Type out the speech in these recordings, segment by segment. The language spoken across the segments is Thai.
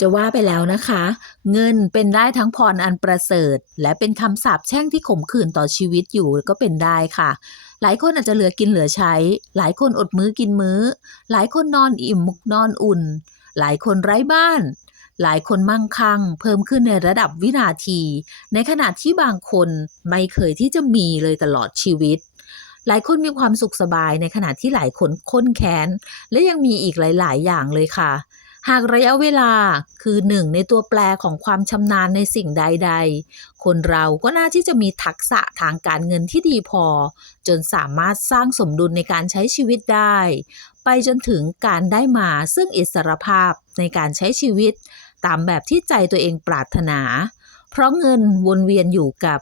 จะว่าไปแล้วนะคะ เงินเป็นได้ทั้งพรอันประเสริฐ และเป็นคำสาปแช่งที่ขมขื่นต่อชีวิตอยู่ก็เป็นได้ค่ะ หลายคนอาจจะเหลือกินเหลือใช้ หลายคนอดมื้อกินมื้อ หลายคนนอนอิ่มมุกนอนอุ่น หลายคนไร้บ้าน หลายคนมั่งคั่ง เพิ่มขึ้นในระดับวินาที ในขณะที่บางคนไม่เคยที่จะมีเลยตลอดชีวิตหลายคนมีความสุขสบายในขณะที่หลายคนค้นแค้น และยังมีอีกหลาย ๆ อย่างเลยค่ะ หากระยะเวลาคือหนึ่งในตัวแปรของความชำนาญในสิ่งใด ๆ คนเราก็น่าที่จะมีทักษะทางการเงินที่ดีพอ จนสามารถสร้างสมดุลในการใช้ชีวิตได้ ไปจนถึงการได้มาซึ่งอิสรภาพในการใช้ชีวิต ตามแบบที่ใจตัวเองปรารถนา เพราะเงินวนเวียนอยู่กับ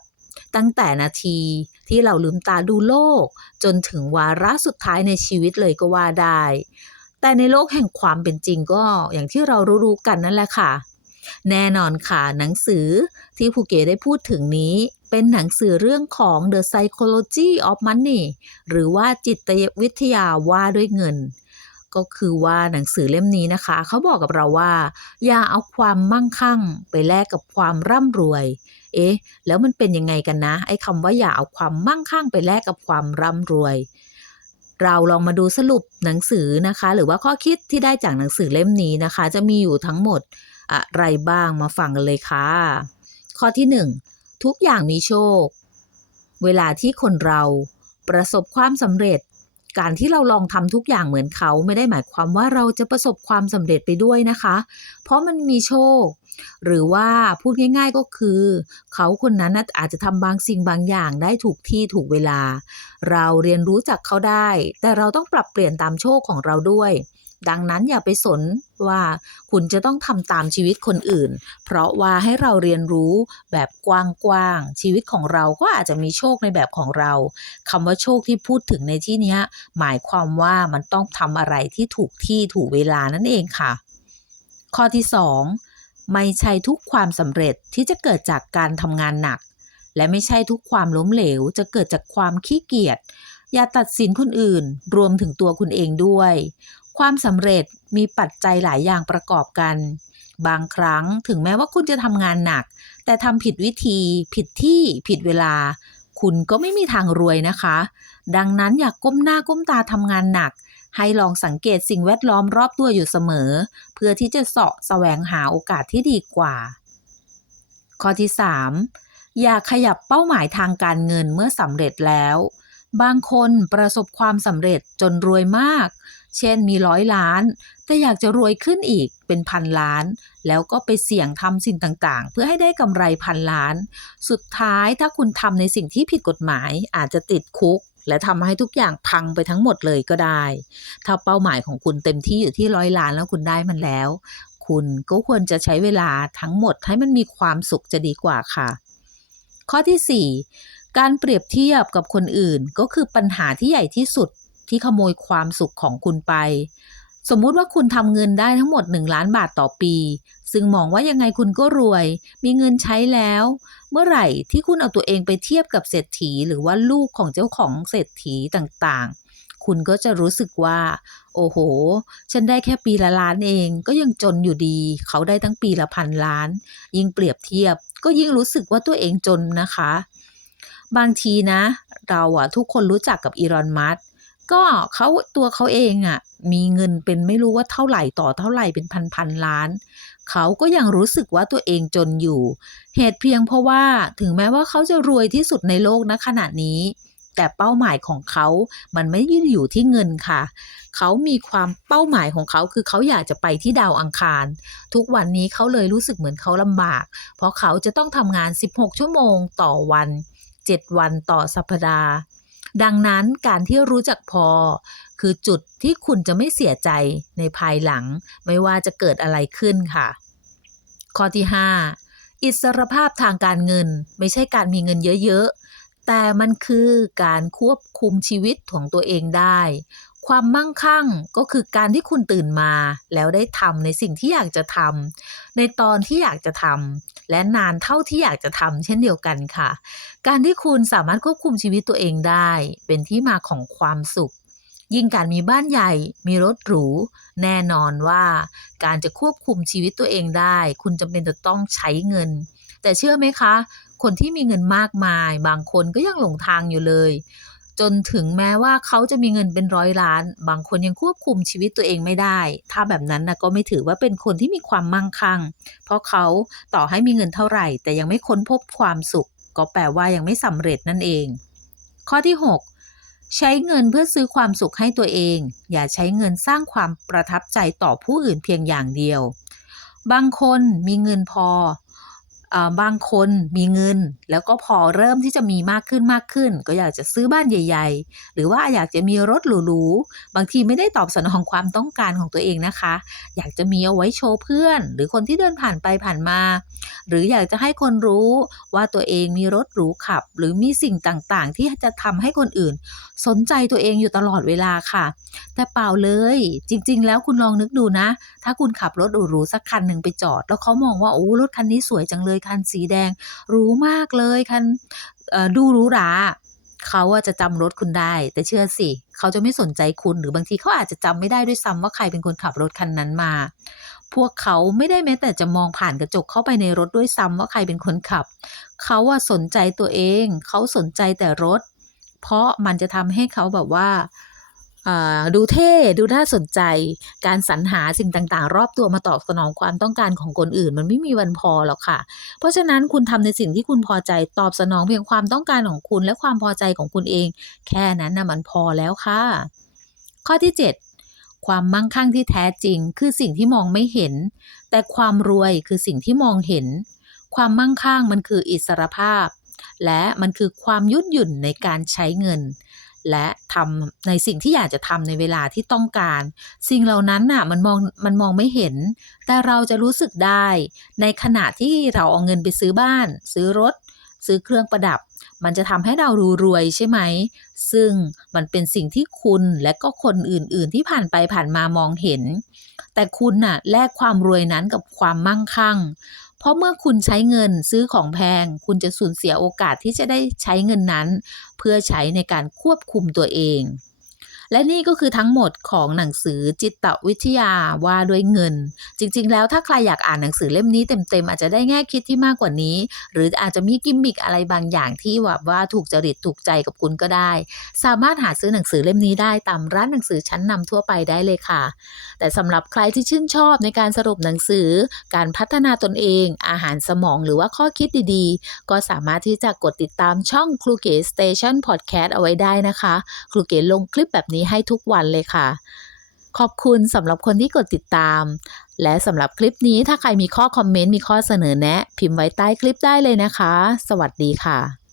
ตั้งแต่นาทีที่เราลืมตาดูโลก จนถึงวาระสุดท้ายในชีวิตเลยก็ว่าได้ แต่ในโลกแห่งความเป็นจริงก็อย่างที่เรารู้ๆกันนั่นแหละค่ะ แน่นอนค่ะ หนังสือที่ภูเก็ตได้พูดถึงนี้เป็นหนังสือเรื่องของ The Psychology of Money หรือว่าจิตวิทยาว่าด้วยเงิน ก็คือว่าหนังสือเล่มนี้นะคะ เขาบอกกับเราว่า อย่าเอาความมั่งคั่งไปแลกกับความร่ำรวย เอ๊ะ แล้วมันเป็นยังไงกันนะ ไอ้คำว่าอย่าเอาความมั่งคั่งไปแลกกับความร่ำรวย เราลองมาดูสรุปหนังสือนะคะ หรือว่าข้อคิดที่ได้จากหนังสือเล่มนี้นะคะ จะมีอยู่ทั้งหมดอะไรบ้างมาฟังกันเลยค่ะ ข้อที่หนึ่งทุกอย่างมีโชค เวลาที่คนเราประสบความสำเร็จ การที่เราลองทำทุกอย่างเหมือนเขาไม่ได้หมายความว่าเราจะประสบความสำเร็จไปด้วยนะคะ เพราะมันมีโชค หรือว่าพูดง่าย ๆก็คือ เขาคนนั้นอาจจะทำบางสิ่งบางอย่างได้ถูกที่ถูกเวลา เราเรียนรู้จากเขาได้ แต่เราต้องปรับเปลี่ยนตามโชคของเราด้วย ดังนั้นอย่าไปสนว่าคุณจะต้องทำตามชีวิตคนอื่น เพราะว่าให้เราเรียนรู้แบบกว้างๆชีวิตของเราก็อาจจะมีโชคในแบบของเราคำว่าโชคที่พูดถึงในที่นี้หมายความว่ามันต้องทำอะไรที่ถูกที่ถูกเวลานั่นเองค่ะ ข้อที่ 2 ไม่ใช่ทุกความสำเร็จที่จะเกิดจากการทำงานหนัก และไม่ใช่ทุกความล้มเหลว จะเกิดจากความขี้เกียจอย่าตัดสินคนอื่น รวมถึงตัวคุณเองด้วย ความสำเร็จมีปัจจัยหลายอย่างประกอบกัน บางครั้งถึงแม้ว่าคุณจะทำงานหนัก แต่ทำผิดวิธี ผิดที่ ผิดเวลา คุณก็ไม่มีทางรวยนะคะ ดังนั้นอย่ากก้มหน้าก้มตาทำงานหนัก ให้ลองสังเกตสิ่งแวดล้อมรอบตัวอยู่เสมอ เพื่อที่จะเสาะแสวงหาโอกาสที่ดีกว่า ข้อที่ 3 อย่าขยับเป้าหมายทางการเงินเมื่อสำเร็จแล้วบางคนประสบความสำเร็จจนรวยมาก เช่นมีร้อยล้าน แต่อยากจะรวยขึ้นอีกเป็นพันล้าน แล้วก็ไปเสี่ยงทำสิ่งต่างๆ เพื่อให้ได้กำไรพันล้าน สุดท้ายถ้าคุณทำในสิ่งที่ผิดกฎหมายอาจจะติดคุก และทำให้ทุกอย่างพังไปทั้งหมดเลยก็ได้ ถ้าเป้าหมายของคุณเต็มที่อยู่ที่ร้อยล้านแล้วคุณได้มันแล้ว คุณก็ควรจะใช้เวลาทั้งหมดให้มันมีความสุขจะดีกว่าค่ะ ข้อที่ 4การเปรียบเทียบกับคนอื่นก็คือปัญหาที่ใหญ่ที่สุด ที่ขโมยความสุขของคุณไป สมมุติว่าคุณทำเงินได้ทั้งหมด 1 ล้านบาทต่อปี ซึ่งมองว่ายังไงคุณก็รวย มีเงินใช้แล้ว เมื่อไหร่ที่คุณเอาตัวเองไปเทียบกับเศรษฐี หรือว่าลูกของเจ้าของเศรษฐีต่างๆ คุณก็จะรู้สึกว่า โอ้โห ฉันได้แค่ปีละล้านเอง ก็ยังจนอยู่ดี เขาได้ทั้งปีละพันล้าน ยิ่งเปรียบเทียบ ก็ยิ่งรู้สึกว่าตัวเองจนนะคะ บางทีนะ เราอะทุกคนรู้จักกับอีรอนมัสก์ ก็เขาตัวเขาเองอะมีเงินเป็นไม่รู้ว่าเท่าไหร่ต่อเท่าไหร่เป็นพันพันล้าน เขาก็ยังรู้สึกว่าตัวเองจนอยู่ เหตุเพียงเพราะว่าถึงแม้ว่าเขาจะรวยที่สุดในโลกณขณะนี้ แต่เป้าหมายของเขา มันไม่ได้อยู่ที่เงินค่ะ เขามีความเป้าหมายของเขาคือเขาอยากจะไปที่ดาวอังคาร ทุกวันนี้เขาเลยรู้สึกเหมือนเขาลำบาก เพราะเขาจะต้องทำงาน 16 ชั่วโมงต่อวัน 7 วันต่อสัปดาห์ ดังนั้นการที่รู้จักพอ คือจุดที่คุณจะไม่เสียใจในภายหลัง ไม่ว่าจะเกิดอะไรขึ้นค่ะ ข้อที่ 5 อิสรภาพทางการเงิน ไม่ใช่การมีเงินเยอะๆแต่มันคือการควบคุมชีวิตของตัวเองได้ ความมั่งคั่งก็คือการที่คุณตื่นมา แล้วได้ทำในสิ่งที่อยากจะทำในตอนที่อยากจะทำและนานเท่าที่อยากจะทำเช่นเดียวกันค่ะ การที่คุณสามารถควบคุมชีวิตตัวเองได้ เป็นที่มาของความสุข ยิ่งการมีบ้านใหญ่ มีรถหรู แน่นอนว่า การจะควบคุมชีวิตตัวเองได้ คุณจำเป็นจะต้องใช้เงิน แต่เชื่อไหมคะ คนที่มีเงินมากมาย บางคนก็ยังหลงทางอยู่เลย จนถึงแม้ว่าเขาจะมีเงินเป็นร้อยล้าน บางคนยังควบคุมชีวิตตัวเองไม่ได้ ถ้าแบบนั้นนะก็ไม่ถือว่าเป็นคนที่มีความมั่งคั่ง เพราะเขาต่อให้มีเงินเท่าไหร่ แต่ยังไม่ค้นพบความสุข ก็แปลว่ายังไม่สำเร็จนั่นเอง ข้อที่ 6 ใช้เงินเพื่อซื้อความสุขให้ตัวเอง อย่าใช้เงินสร้างความประทับใจต่อผู้อื่นเพียงอย่างเดียว บางคนมีเงินพอ บางคนมีเงิน แล้วก็พอเริ่มที่จะมีมากขึ้นมากขึ้น ก็อยากจะซื้อบ้านใหญ่ ๆ หรือว่าอยากจะมีรถหรูๆบางทีไม่ได้ตอบสนองความต้องการของตัวเองนะคะ อยากจะมีเอาไว้โชว์เพื่อน หรือคนที่เดินผ่านไปผ่านมา หรืออยากจะให้คนรู้ว่าตัวเองมีรถหรูขับ หรือมีสิ่งต่างๆ ที่จะทำให้คนอื่น สนใจตัวเองอยู่ตลอดเวลาค่ะ แต่เปล่าเลยจริง ๆ แล้วคุณลองนึกดูนะ ถ้าคุณขับรถหรูๆสักคันหนึ่งไปจอด แล้วเขามองว่าโอ้รถคันนี้สวยจังเลยคันสีแดงหรูมากเลยคันดูหรูหราเขาอะจะจำรถคุณได้ แต่เชื่อสิเขาจะไม่สนใจคุณหรือบางทีเขาอาจจะจำไม่ได้ด้วยซ้ำว่าใครเป็นคนขับรถคันนั้นมา พวกเขาไม่ได้แม้แต่จะมองผ่านกระจกเข้าไปในรถด้วยซ้ำว่าใครเป็นคนขับ เขาอะสนใจตัวเอง เขาสนใจแต่รถ เพราะมันจะทำให้เขาแบบว่า ดูเท่ดูน่าสนใจ การสรรหาสิ่งต่างๆ รอบตัวมาตอบสนองความต้องการของคนอื่น มันไม่มีวันพอหรอกค่ะ เพราะฉะนั้นคุณทำในสิ่งที่คุณพอใจตอบสนองเพียงความต้องการของคุณและความพอใจของคุณเอง แค่นั้นนะมันพอแล้วค่ะ ข้อที่ 7 ความมั่งคั่งที่แท้จริง คือสิ่งที่มองไม่เห็น แต่ความรวยคือสิ่งที่มองเห็น ความมั่งคั่งมันคืออิสรภาพ และมันคือความยืดหยุ่นในการใช้เงิน และทำในสิ่งที่อยากจะทำในเวลาที่ต้องการ สิ่งเหล่านั้นน่ะมันมองมันมองไม่เห็น แต่เราจะรู้สึกได้ ในขณะที่เราเอาเงินไปซื้อบ้าน ซื้อรถ ซื้อเครื่องประดับ มันจะทำให้เราดูรวยใช่ไหม ซึ่งมันเป็นสิ่งที่คุณและก็คนอื่นๆ ที่ผ่านไปผ่านมามองเห็น แต่คุณน่ะแลกความรวยนั้นกับความมั่งคั่ง ราะเมื่อคุณใช้เงินซื้อของแพง คุณจะสูญเสียโอกาสที่จะได้ใช้เงินนั้น เพื่อใช้ในการควบคุมตัวเอง และนี่ก็คือทั้งหมดของหนังสือจิตวิทยาว่าด้วยเงิน จริง ๆ แล้วถ้าใครอยากอ่านหนังสือเล่มนี้เต็มๆอาจจะได้แง่คิดที่มากกว่านี้ หรืออาจจะมีกิมมิคอะไรบางอย่างที่แบบว่าถูกจริตถูกใจกับคุณก็ได้ สามารถหาซื้อหนังสือเล่มนี้ได้ตามร้านหนังสือชั้นนำทั่วไปได้เลยค่ะ แต่สำหรับใครที่ชื่นชอบในการสรุปหนังสือ การพัฒนาตนเอง อาหารสมองหรือว่าข้อคิดดีๆ ก็สามารถที่จะกดติดตามช่องครูเก๋สเตชันพอดแคสต์เอาไว้ได้นะคะครูเก๋ลงคลิปแบบนี้ให้ทุกวันเลยค่ะ ขอบคุณสำหรับคนที่กดติดตาม และสำหรับคลิปนี้ถ้าใครมีข้อคอมเมนต์มีข้อเสนอแนะ พิมพ์ไว้ใต้คลิปได้เลยนะคะ สวัสดีค่ะ